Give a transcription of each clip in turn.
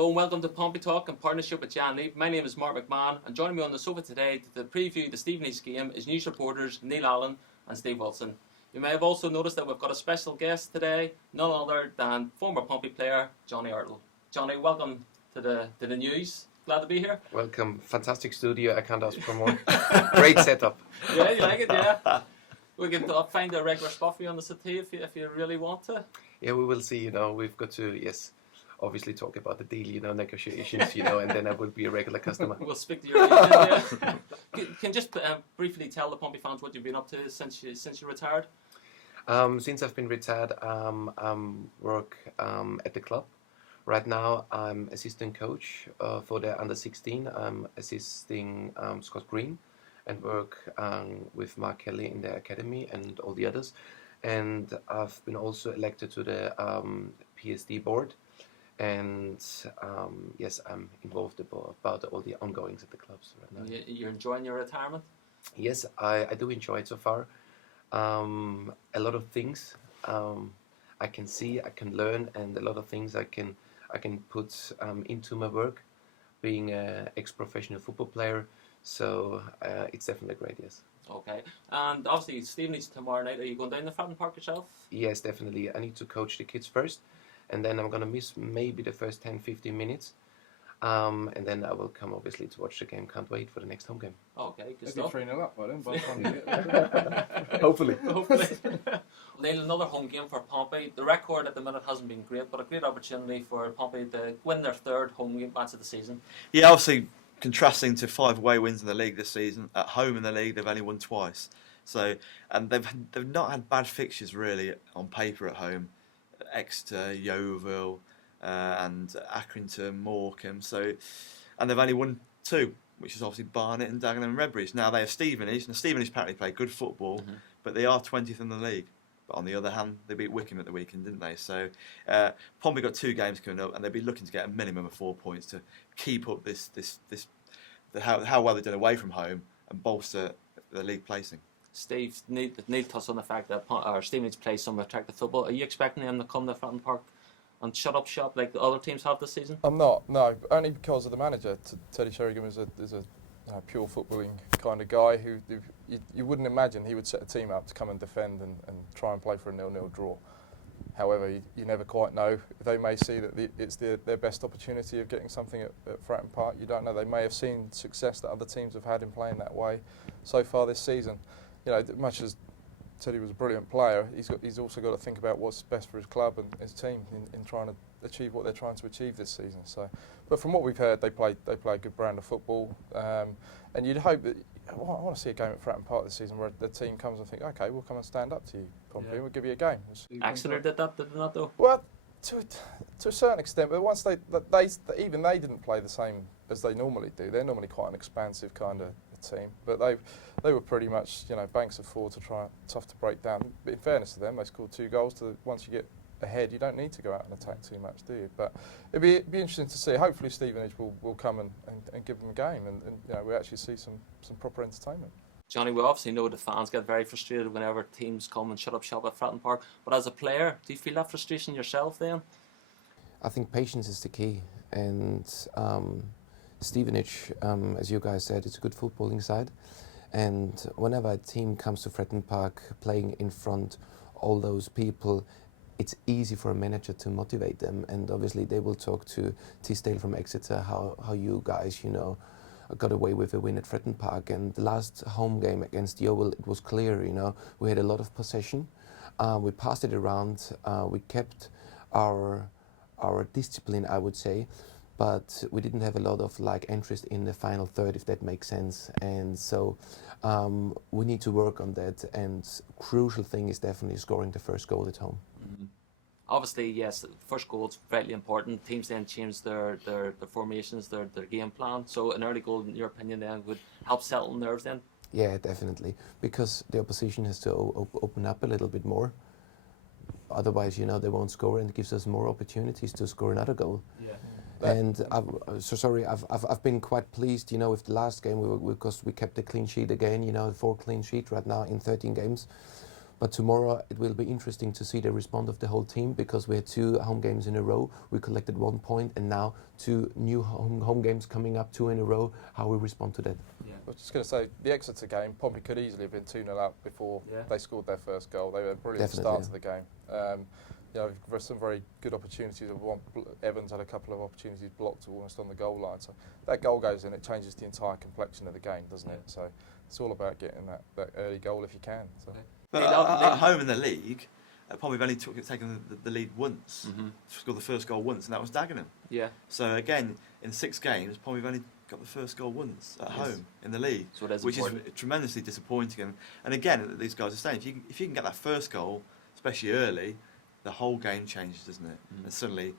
Hello and welcome to Pompey Talk in partnership with Jan Lee. My name is Mark McMahon and joining me on the sofa today to preview the Stevenage game is news reporters Neil Allen and Steve Wilson. You may have also noticed that we've got a special guest today, none other than former Pompey player Johnny Ertl. Johnny, welcome to the news. Glad to be here. Welcome. Fantastic studio. I can't ask for more. Great setup. Yeah, you like it, yeah? We can find a regular spot for you on the settee if you really want to. Yeah, we will see. We've got to, obviously talk about the deal, negotiations, and then I will be a regular customer. We'll speak to your agent, yeah. Can just briefly tell the Pompey fans what you've been up to since you retired? Since I've been retired, work at the club. Right now, I'm assistant coach for the under-16. I'm assisting Scott Green and work with Mark Kelly in the academy and all the others. And I've been also elected to the PSD board. And yes, I'm involved about all the ongoings at the clubs right now. You're enjoying your retirement? Yes, I do enjoy it so far. A lot of things I can see, I can learn, and a lot of things I can put into my work, being an ex-professional football player. So it's definitely great, yes. Okay, and obviously Stevenage tomorrow night. Are you going down to Fratton Park yourself? Yes, definitely. I need to coach the kids first, and then I'm going to miss maybe the first 10-15 minutes. And then I will come obviously to watch the game. Can't wait for the next home game. Okay, good Maybe stuff. 3-0 up by then, by the time you get Hopefully. Neil, another home game for Pompey. The record at the minute hasn't been great, but a great opportunity for Pompey to win their third home game match of the season. Yeah, obviously contrasting to 5 away wins in the league this season. At home in the league, they've only won twice. So, and they've not had bad fixtures really on paper at home. Exeter, Yeovil, and Accrington, Morecambe. So, and they've only won 2, which is obviously Barnet and Dagenham and Redbridge. Now they have Stevenage, and Stevenage apparently play good football, but they are 20th in the league. But on the other hand, they beat Wickham at the weekend, didn't they? So Pompey got 2 games coming up, and they'll be looking to get a minimum of 4 points to keep up how well they've done away from home and bolster the league placing. Steve, Neil touched on the fact that Stevenage plays some attractive football. Are you expecting them to come to Fratton Park and shut up shop like the other teams have this season? I'm not, no. Only because of the manager. Teddy Sheringham is a pure footballing kind of guy who you wouldn't imagine he would set a team up to come and defend and try and play for a 0-0 draw. However, you never quite know. They may see that it's their best opportunity of getting something at Fratton Park. You don't know. They may have seen success that other teams have had in playing that way so far this season. Much as Teddy was a brilliant player, he's also got to think about what's best for his club and his team in trying to achieve what they're trying to achieve this season. So, but from what we've heard, they play a good brand of football, and you'd hope that I want to see a game at Fratton Park this season where the team comes and think, okay, we'll come and stand up to you, Pompey, and we'll give you a game. Exeter did that, did they not though? Well, to a certain extent, but once they didn't play the same as they normally do. They're normally quite an expansive kind of team, but they were pretty much banks of 4 to try, tough to break down. But in fairness to them, they scored 2 goals. Once you get ahead, you don't need to go out and attack too much, do you? But it'd be interesting to see. Hopefully Stevenage will come and give them a game, and we actually see some proper entertainment. Johnny, we obviously know the fans get very frustrated whenever teams come and shut up shop at Fratton Park, but as a player, do you feel that frustration yourself then? I think patience is the key, and Stevenage, as you guys said, it's a good footballing side, and whenever a team comes to Fratton Park playing in front all those people, it's easy for a manager to motivate them, and obviously they will talk to Tisdale from Exeter how you guys got away with a win at Fratton Park. And the last home game against Yeovil, it was clear, we had a lot of possession, we passed it around, we kept our discipline, I would say, but we didn't have a lot of interest in the final third, if that makes sense. And so we need to work on that, and crucial thing is definitely scoring the first goal at home. Mm-hmm. Obviously, yes, the first goal is very important. Teams then change their formations, their game plan. So an early goal, in your opinion, then would help settle nerves then? Yeah, definitely, because the opposition has to open up a little bit more. Otherwise, they won't score, and it gives us more opportunities to score another goal. Yeah. And I've been quite pleased, with the last game because we kept a clean sheet again, 4 clean sheet right now in 13 games. But tomorrow it will be interesting to see the response of the whole team, because we had 2 home games in a row. We collected 1 point, and now 2 new home games coming up, 2 in a row. How we respond to that? I was just going to say, the Exeter game, Pompey could easily have been 2-0 up before they scored their first goal. They were a brilliant start to the game. There were some very good opportunities. Evans had a couple of opportunities blocked almost on the goal line. So that goal goes in, it changes the entire complexion of the game, doesn't it? So it's all about getting that early goal if you can. So. But at home in the league, Pompey have only taken the lead once, scored the first goal once, and that was Dagenham. Yeah. So again, in 6 games, Pompey have only got the first goal once at home in the league, so which is tremendously disappointing. And again, these guys are saying, if you can get that first goal, especially early, the whole game changes, doesn't it? And suddenly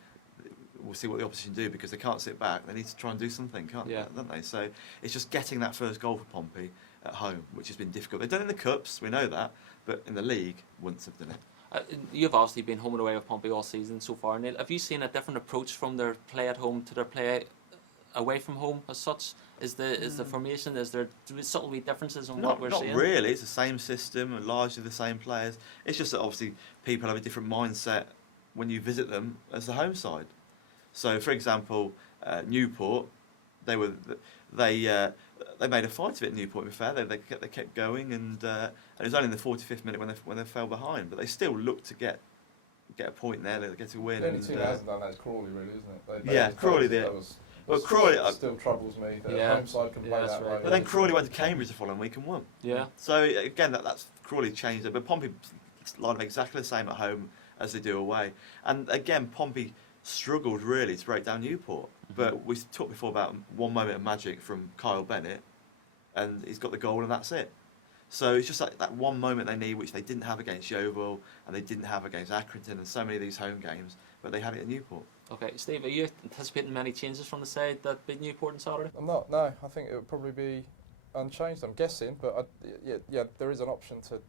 we'll see what the opposition do, because they can't sit back. They need to try and do something, don't they? So it's just getting that first goal for Pompey at home, which has been difficult. They've done it in the Cups, we know that, but in the league, once have done it. You've obviously been home and away with Pompey all season so far, Neil. Have you seen a different approach from their play at home to their play away from home as such? Is the formation, is there subtle wee differences on what we're seeing? Not really, it's the same system and largely the same players. It's just that obviously people have a different mindset when you visit them as the home side. So for example, Newport, they made a fight of it. Newport, to be fair, they kept going, and it was only in the 45th minute when they fell behind, but they still looked to get a point there, they get a win. The only team that hasn't done that is Crawley, really, isn't it? Crawley did. But Crawley still troubles me. The home side can play that way. But then Crawley went to Cambridge the following week and won. Yeah. So again, that's Crawley changed it, but Pompey line up exactly the same at home as they do away. And again, Pompey struggled really to break down Newport. But we talked before about one moment of magic from Kyle Bennett, and he's got the goal, and that's it. So it's just like that one moment they need, which they didn't have against Yeovil, and they didn't have against Accrington, and so many of these home games, but they had it at Newport. Okay, Steve, are you anticipating many changes from the side that beat Newport on Saturday? I'm not. No, I think it would probably be unchanged. I'm guessing, but there is an option to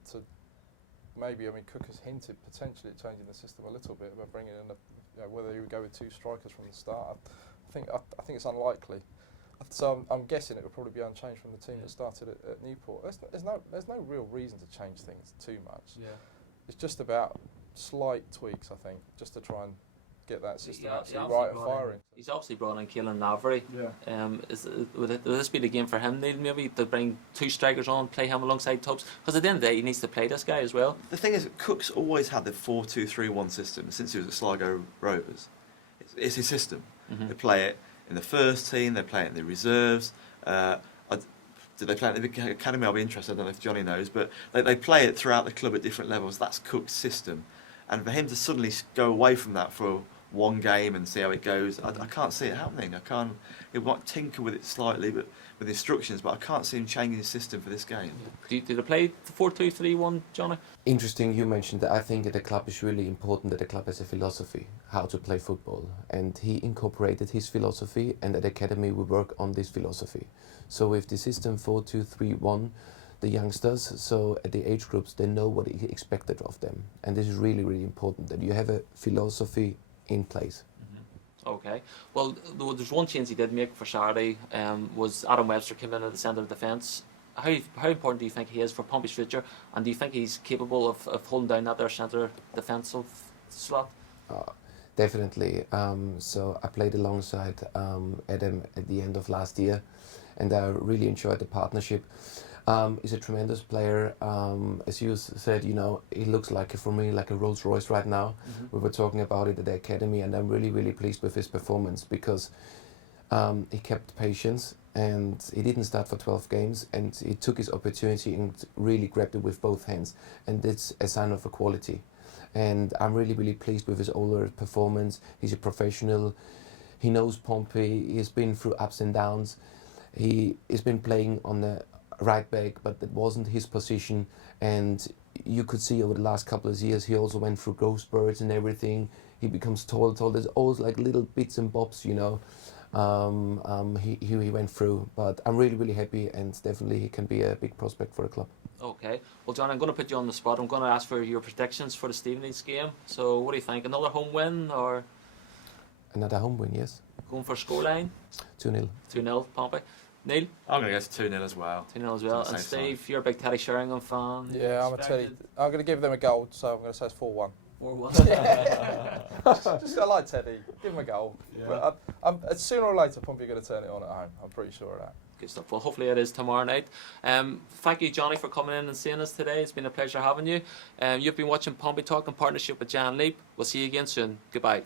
maybe. I mean, Cook has hinted potentially at changing the system a little bit about bringing in whether he would go with 2 strikers from the start. I think it's unlikely. So I'm guessing it would probably be unchanged from the team that started at Newport. There's no real reason to change things too much. Yeah. It's just about slight tweaks, I think, just to try and get that system absolutely right and firing. He's obviously brought in Keelan Lavery. Yeah. Would this be the game for him, Neil, maybe to bring 2 strikers on, play him alongside Tubbs? Because at the end of the day, he needs to play this guy as well. The thing is, Cook's always had the 4-2-3-1 system since he was at Sligo Rovers. It's his system. They play it in the first team, they play it in the reserves. Do they play it in the academy? I'll be interested. I don't know if Johnny knows, but they play it throughout the club at different levels. That's Cook's system. And for him to suddenly go away from that for one game and see how it goes, I can't see it happening. He might tinker with it slightly, but with instructions, but I can't see him changing his system for this game. Do they play the 4-2-3-1, Johnny? Interesting you mentioned that. I think at the club is really important that the club has a philosophy how to play football, and he incorporated his philosophy, and at the academy we work on this philosophy. So with the system 4-2-3-1, the youngsters, so at the age groups, they know what is expected of them, and this is really, really important that you have a philosophy in place. Okay. Well, there's one change he did make for Saturday. Was Adam Webster came in at the centre of defence. How important do you think he is for Pompey's future, and do you think he's capable of holding down that their centre defensive slot? Definitely. So I played alongside Adam at the end of last year, and I really enjoyed the partnership. He's a tremendous player. As you said, he looks for me like a Rolls Royce right now. We were talking about it at the academy, and I'm really, really pleased with his performance because he kept patience, and he didn't start for 12 games, and he took his opportunity and really grabbed it with both hands, and it's a sign of a quality. And I'm really, really pleased with his overall performance. He's a professional. He knows Pompey. He's been through ups and downs. He has been playing on the right back, but that wasn't his position, and you could see over the last couple of years he also went through growth spurts and everything. He becomes tall. There's always like little bits and bobs, he went through, but I'm really, really happy, and definitely he can be a big prospect for the club. Okay. Well, John, I'm going to put you on the spot. I'm going to ask for your predictions for the Stevenage game. So what do you think? Another home win or? Another home win, yes. Going for scoreline? 2-0. 2-0, Pompey. Neil? I'm going to go to 2-0 as well. 2-0 as well. To the And safe side. Steve, you're a big Teddy Sheringham fan. Yeah, I'm a Teddy. I'm going to give them a goal, so I'm going to say it's 4-1. 4-1. Just I like Teddy. Give him a goal. Yeah. But sooner or later, Pompey are going to turn it on at home. I'm pretty sure of that. Good stuff. Well, hopefully it is tomorrow night. Thank you, Johnny, for coming in and seeing us today. It's been a pleasure having you. You've been watching Pompey Talk in partnership with Jan Leap. We'll see you again soon. Goodbye.